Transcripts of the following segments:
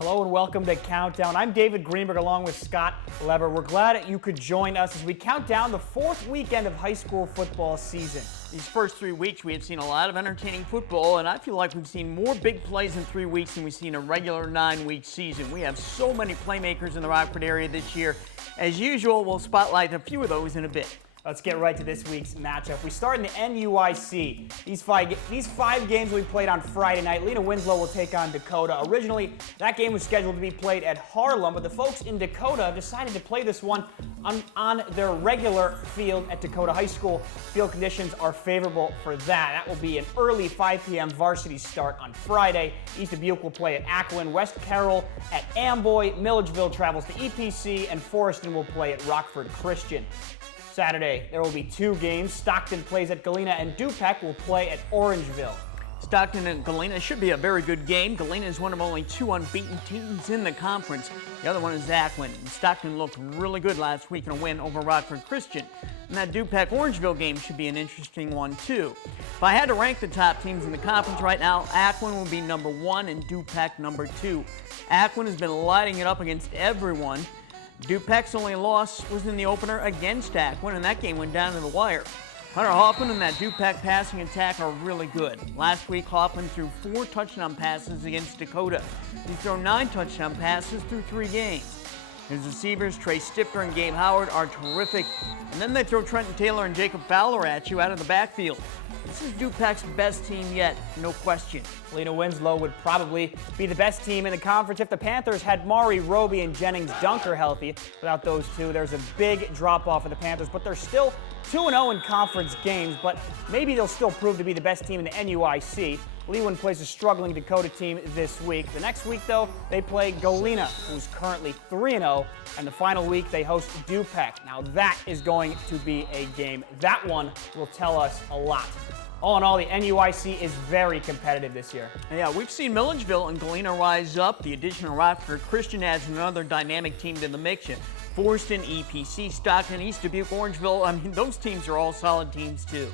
Hello and welcome to Countdown. I'm David Greenberg along with Scott Leber. We're glad you could join us as we count down the fourth weekend of high school football season. These first 3 weeks we have seen a lot of entertaining football, and I feel like we've seen more big plays in 3 weeks than we've seen a regular 9-week season. We have so many playmakers in the Rockford area this year. As usual, we'll spotlight a few of those in a bit. Let's get right to this week's matchup. We start in the NUIC. These five games will be played on Friday night. LenaWinslow will take on Dakota. Originally, that game was scheduled to be played at Harlem, but the folks in Dakota decided to play this one on their regular field at Dakota High School. Field conditions are favorable for that. That will be an early 5 p.m. varsity start on Friday. East Dubuque will play at Ackland, West Carroll at Amboy, Milledgeville travels to EPC, and Forreston will play at Rockford Christian. Saturday, there will be 2 games. Stockton plays at Galena, and Dupec will play at Orangeville. Stockton and Galena should be a very good game. Galena is one of only 2 unbeaten teams in the conference. The other one is Ackland. And Stockton looked really good last week in a win over Rockford Christian. And that Dupec-Orangeville game should be an interesting one, too. If I had to rank the top teams in the conference right now, Ackland will be number 1 and Dupec number 2. Ackland has been lighting it up against everyone. Dupec's only loss was in the opener against Ackland, and that game went down to the wire. Hunter Hoffman and that Dupec passing attack are really good. Last week, Hoffman threw 4 touchdown passes against Dakota. He's thrown 9 touchdown passes through 3 games. His receivers, Trey Stifter and Gabe Howard, are terrific. And then they throw Trenton Taylor and Jacob Fowler at you out of the backfield. This is Dupec's best team yet, no question. LenaWinslow would probably be the best team in the conference if the Panthers had Maury, Roby, and Jennings Dunker healthy. Without those two, there's a big drop-off for the Panthers, but they're still 2-0 in conference games, but maybe they'll still prove to be the best team in the NUIC. Leewood plays a struggling Dakota team this week. The next week, though, they play Galena, who's currently 3-0, and the final week they host Dupec. Now that is going to be a game. That one will tell us a lot. All in all, the NUIC is very competitive this year. Yeah, we've seen Milledgeville and Galena rise up. The addition of Rockford Christian adds another dynamic team to the mix. Forreston, EPC, Stockton, East Dubuque, Orangeville, I mean, those teams are all solid teams too.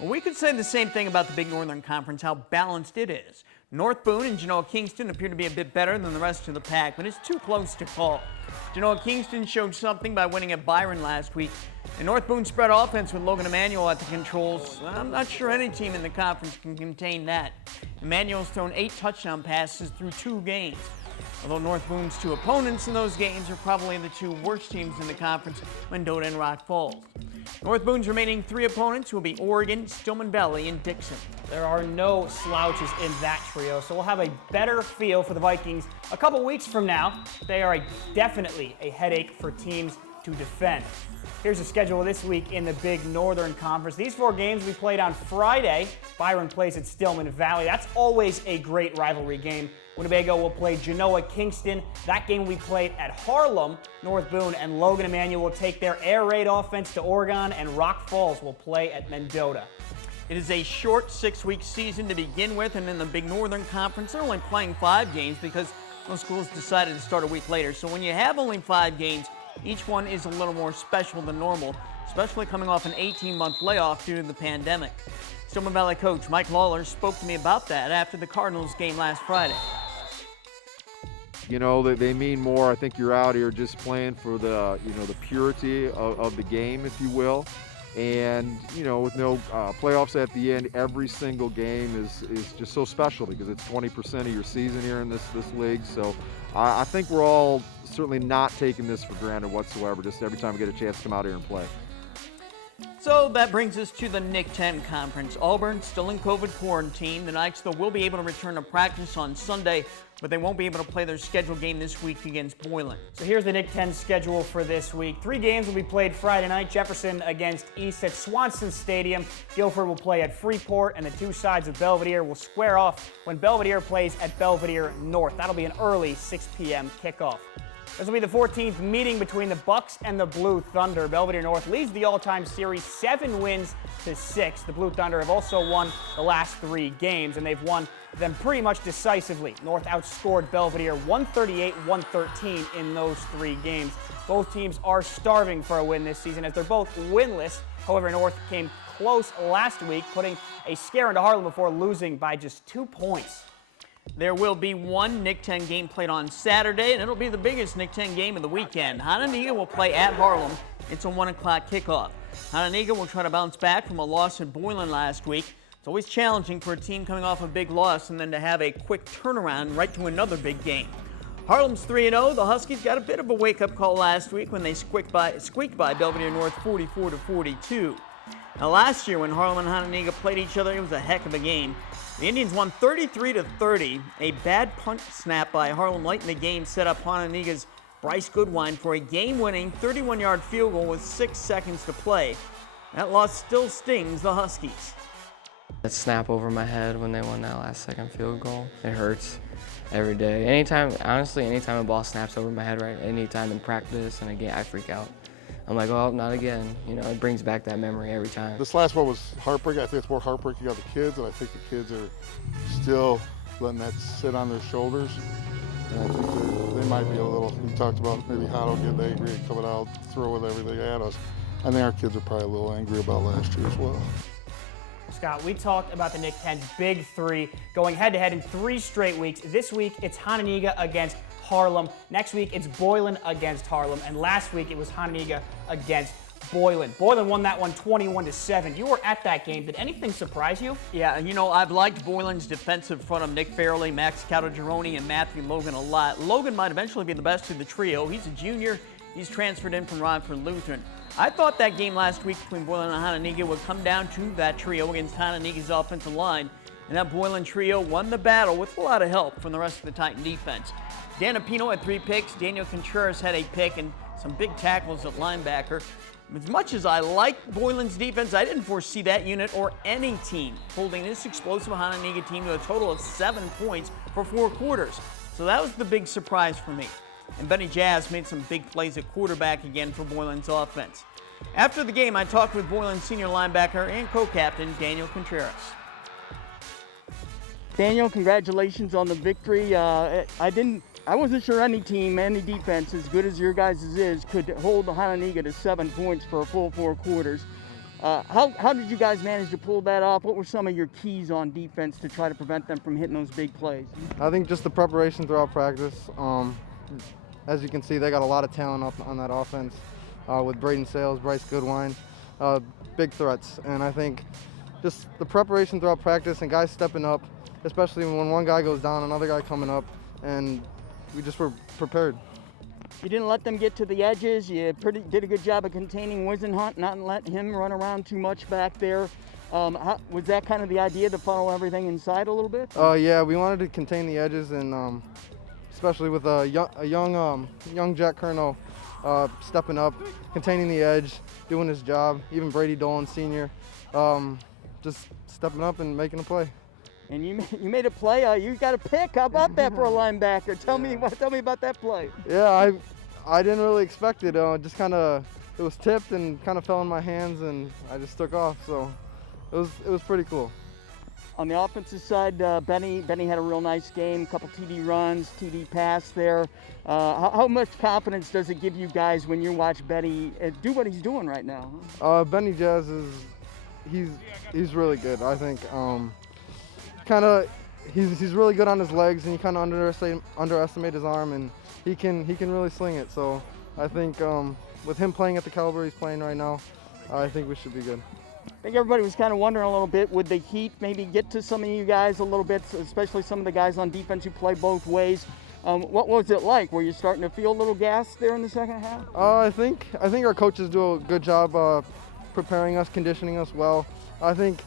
Well, we could say the same thing about the Big Northern Conference, how balanced it is. North Boone and Genoa Kingston appear to be a bit better than the rest of the pack, but it's too close to call. Genoa Kingston showed something by winning at Byron last week, and North Boone spread offense with Logan Emanuel at the controls. I'm not sure any team in the conference can contain that. Emanuel's thrown 8 touchdown passes through 2 games. Although North Boone's 2 opponents in those games are probably the 2 worst teams in the conference, Mendota and Rock Falls. North Boone's remaining 3 opponents will be Oregon, Stillman Valley, and Dixon. There are no slouches in that trio, so we'll have a better feel for the Vikings a couple weeks from now. They are definitely a headache for teams to defend. Here's the schedule this week in the Big Northern Conference. These 4 games we played on Friday. Byron plays at Stillman Valley. That's always a great rivalry game. Winnebago will play Genoa Kingston. That game we played at Harlem. North Boone and Logan Emanuel will take their air raid offense to Oregon, and Rock Falls will play at Mendota. It is a short 6-week season to begin with, and in the Big Northern Conference, they're only playing 5 games because those schools decided to start a week later. So when you have only 5 games, each one is a little more special than normal, especially coming off an 18-month layoff due to the pandemic. Stillman Valley coach Mike Lawler spoke to me about that after the Cardinals game last Friday. You know, they mean more. I think you're out here just playing for the, the purity of the game, if you will. And, with no playoffs at the end, every single game is just so special because it's 20% of your season here in this league. So I think we're all certainly not taking this for granted whatsoever, just every time we get a chance to come out here and play. So that brings us to the Nick 10 Conference. Auburn still in COVID quarantine. The Knights, though, will be able to return to practice on Sunday, but they won't be able to play their scheduled game this week against Boylan. So here's the Nick 10 schedule for this week. 3 games will be played Friday night. Jefferson against East at Swanson Stadium. Guilford will play at Freeport, and the 2 sides of Belvedere will square off when Belvedere plays at Belvedere North. That'll be an early 6 p.m. kickoff. This will be the 14th meeting between the Bucks and the Blue Thunder. Belvedere North leads the all-time series 7 wins to 6. The Blue Thunder have also won the last 3 games, and they've won them pretty much decisively. North outscored Belvedere 138-113 in those 3 games. Both teams are starving for a win this season as they're both winless. However, North came close last week, putting a scare into Harlem before losing by just 2 points. There will be one Nick 10 game played on Saturday, and it'll be the biggest Nick 10 game of the weekend. Hanna will play at Harlem. It's a 1 o'clock kickoff. Hanna will try to bounce back from a loss at Boylan last week. It's always challenging for a team coming off a big loss and then to have a quick turnaround right to another big game. Harlem's 3-0. The Huskies got a bit of a wake-up call last week when they squeaked by Belvedere North 44-42. Now last year when Harlem and Hanna played each other, it was a heck of a game. The Indians won 33-30. A bad punt snap by Harlem late in the game set up Hanna's Bryce Goodwine for a game-winning 31-yard field goal with 6 seconds to play. That loss still stings the Huskies. That snap over my head when they won that last second field goal, it hurts every day. Anytime a ball snaps over my head, right? Anytime in practice and again, I freak out. I'm like, oh, not again. You know, it brings back that memory every time. This last one was heartbreaking. I think it's more heartbreaking on the kids, and I think the kids are still letting that sit on their shoulders. And I think they might be a little, we talked about maybe Hanna getting angry and coming out, throw with everything at us. I think our kids are probably a little angry about last year as well. Scott, we talked about the Nick 10's big three going head-to-head in 3 straight weeks. This week, it's Hanna against Harlem. Next week, it's Boylan against Harlem. And last week, it was Hanna against Boylan. Boylan won that one 21-7. You were at that game. Did anything surprise you? Yeah, you know, I've liked Boylan's defensive front of Nick Fairley, Max Catageroni, and Matthew Logan a lot. Logan might eventually be the best of the trio. He's a junior. He's transferred in from Rockford Lutheran. I thought that game last week between Boylan and Hanna would come down to that trio against Hanna's offensive line. And that Boylan trio won the battle with a lot of help from the rest of the Titan defense. Dan Apino had 3 picks, Daniel Contreras had a pick, and some big tackles at linebacker. As much as I liked Boylan's defense, I didn't foresee that unit or any team holding this explosive Hanna team to a total of 7 points for 4 quarters. So that was the big surprise for me. And Benny Jazz made some big plays at quarterback again for Boylan's offense. After the game, I talked with Boylan's senior linebacker and co-captain Daniel Contreras. Daniel, congratulations on the victory. I wasn't sure any team, any defense as good as your guys' is could hold Hanna to 7 points for a full 4 quarters. How did you guys manage to pull that off? What were some of your keys on defense to try to prevent them from hitting those big plays? I think just the preparation throughout practice. As you can see, they got a lot of talent on that offense with Braden Sales, Bryce Goodwine, big threats. And I think just the preparation throughout practice and guys stepping up, especially when one guy goes down, another guy coming up, and we just were prepared. You didn't let them get to the edges. You did a good job of containing Wisenhunt, not letting him run around too much back there. Was that kind of the idea to funnel everything inside a little bit? Yeah, we wanted to contain the edges, and especially with a young Jack Kerno stepping up, containing the edge, doing his job. Even Brady Dolan Sr. Just stepping up and making a play. And you made a play. You got a pick. How about that for a linebacker? Tell me about that play. Yeah, I didn't really expect it. Just kind of it was tipped and kind of fell in my hands, and I just took off. So it was pretty cool. On the offensive side, Benny had a real nice game. Couple TD runs, TD pass there. How much confidence does it give you guys when you watch Benny do what he's doing right now? Benny Jazz he's really good. I think. He's really good on his legs, and you kind of underestimate his arm, and he can really sling it. So I think with him playing at the caliber he's playing right now, I think we should be good. I think everybody was kind of wondering a little bit, would the heat maybe get to some of you guys a little bit, especially some of the guys on defense who play both ways. What was it like? Were you starting to feel a little gas there in the second half? I think our coaches do a good job preparing us, conditioning us well. I think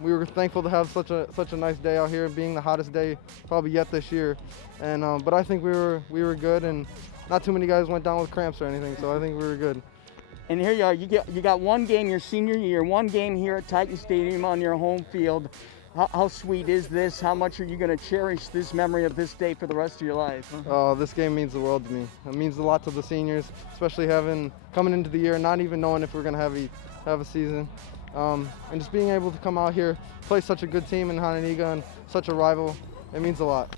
we were thankful to have such a nice day out here, being the hottest day probably yet this year. And but I think we were good, and not too many guys went down with cramps or anything, so I think we were good. And here you are. You got one game your senior year, one game here at Titan Stadium on your home field. How sweet is this? How much are you going to cherish this memory of this day for the rest of your life? This game means the world to me. It means a lot to the seniors, especially coming into the year, not even knowing if we're going to have a season. And just being able to come out here, play such a good team in Hanna and such a rival, it means a lot.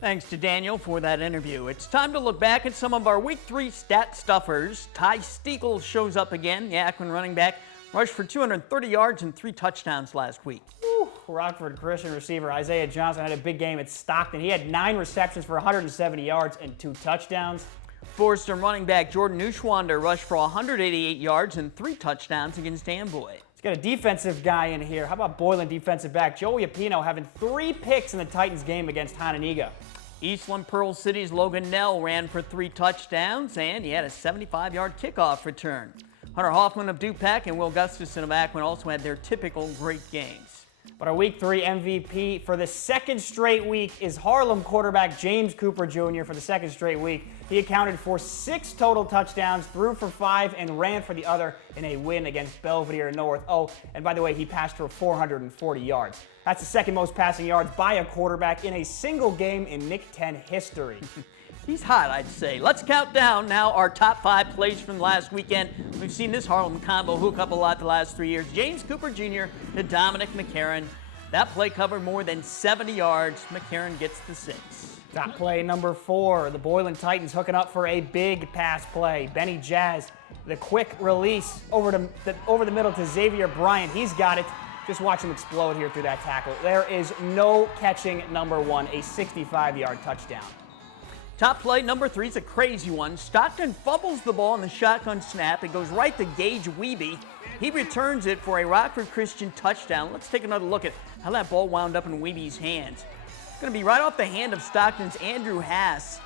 Thanks to Daniel for that interview. It's time to look back at some of our Week 3 stat stuffers. Ty Stiegel shows up again, the Akron running back, rushed for 230 yards and 3 touchdowns last week. Whew. Rockford Christian receiver Isaiah Johnson had a big game at Stockton. He had 9 receptions for 170 yards and 2 touchdowns. Forster running back Jordan Neuschwander rushed for 188 yards and 3 touchdowns against Amboy. He's got a defensive guy in here. How about Boylan defensive back Joey Apino having 3 picks in the Titans game against Hanna. Eastland Pearl City's Logan Nell ran for 3 touchdowns, and he had a 75-yard kickoff return. Hunter Hoffman of Dupac and Will Gustafson of Akron also had their typical great games. But our Week 3 MVP for the second straight week is Harlem quarterback James Cooper Jr. For the second straight week, he accounted for 6 total touchdowns, threw for 5, and ran for the other in a win against Belvedere North. Oh, and by the way, he passed for 440 yards. That's the second most passing yards by a quarterback in a single game in Nick 10 history. He's hot, I'd say. Let's count down now our top 5 plays from last weekend. We've seen this Harlem combo hook up a lot the last 3 years. James Cooper Jr. to Dominic McCarron. That play covered more than 70 yards. McCarron gets the 6. Top play number 4, the Boylan Titans hooking up for a big pass play. Benny Jazz, the quick release over the middle to Xavier Bryant. He's got it. Just watch him explode here through that tackle. There is no catching number 1, a 65-yard touchdown. Top play number 3 is a crazy one. Stockton fumbles the ball on the shotgun snap. It goes right to Gage Wiebe. He returns it for a Rockford Christian touchdown. Let's take another look at how that ball wound up in Wiebe's hands. It's going to be right off the hand of Stockton's Andrew Haas.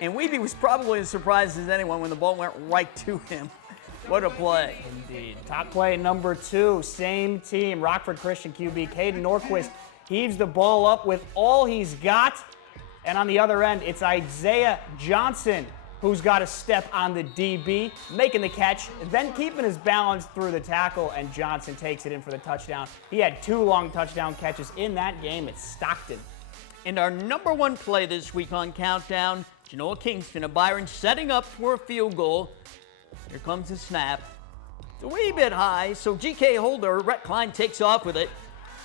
And Wiebe was probably as surprised as anyone when the ball went right to him. What a play. Indeed. Top play number 2, same team. Rockford Christian QB Caden Norquist heaves the ball up with all he's got. And on the other end, it's Isaiah Johnson who's got to step on the DB, making the catch, then keeping his balance through the tackle, and Johnson takes it in for the touchdown. He had 2 long touchdown catches in that game at Stockton. And our number 1 play this week on Countdown, Genoa Kingston of Byron setting up for a field goal. Here comes the snap. It's a wee bit high, so GK holder Rhett Klein takes off with it.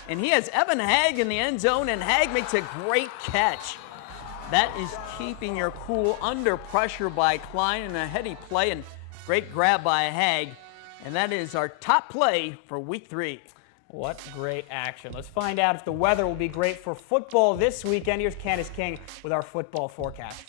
And he has Evan Haig in the end zone, and Haig makes a great catch. That is keeping your cool under pressure by Klein, and a heady play and great grab by Haig. And that is our top play for Week 3. What great action. Let's find out if the weather will be great for football this weekend. Here's Candace King with our football forecast.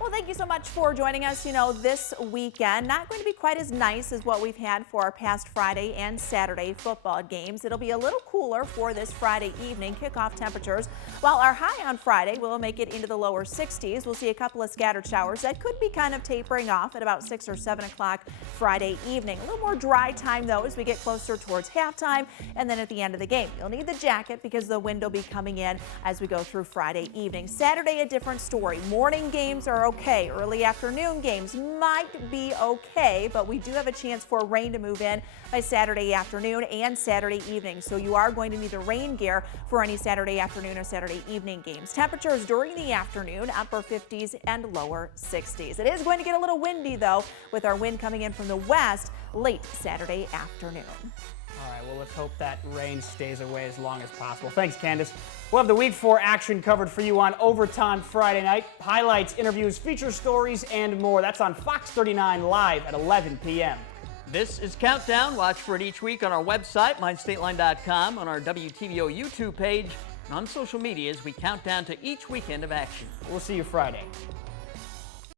Well, thank you so much for joining us. You know, this weekend, not going to be quite as nice as what we've had for our past Friday and Saturday football games. It'll be a little cooler for this Friday evening kickoff temperatures. While our high on Friday will make it into the lower 60s, we'll see a couple of scattered showers that could be kind of tapering off at about 6 or 7 o'clock Friday evening. A little more dry time, though, as we get closer towards halftime and then at the end of the game. You'll need the jacket because the wind will be coming in as we go through Friday evening. Saturday, a different story. Morning games are okay. Early afternoon games might be okay, but we do have a chance for rain to move in by Saturday afternoon and Saturday evening. So you are going to need the rain gear for any Saturday afternoon or Saturday evening games. Temperatures during the afternoon, upper 50s and lower 60s. It is going to get a little windy, though, with our wind coming in from the west late Saturday afternoon. All right, well, let's hope that rain stays away as long as possible. Thanks, Candace. We'll have the Week 4 action covered for you on Overtime Friday night. Highlights, interviews, feature stories, and more. That's on Fox 39 live at 11 p.m. This is Countdown. Watch for it each week on our website, MyStateline.com, on our WTVO YouTube page, and on social media as we count down to each weekend of action. We'll see you Friday.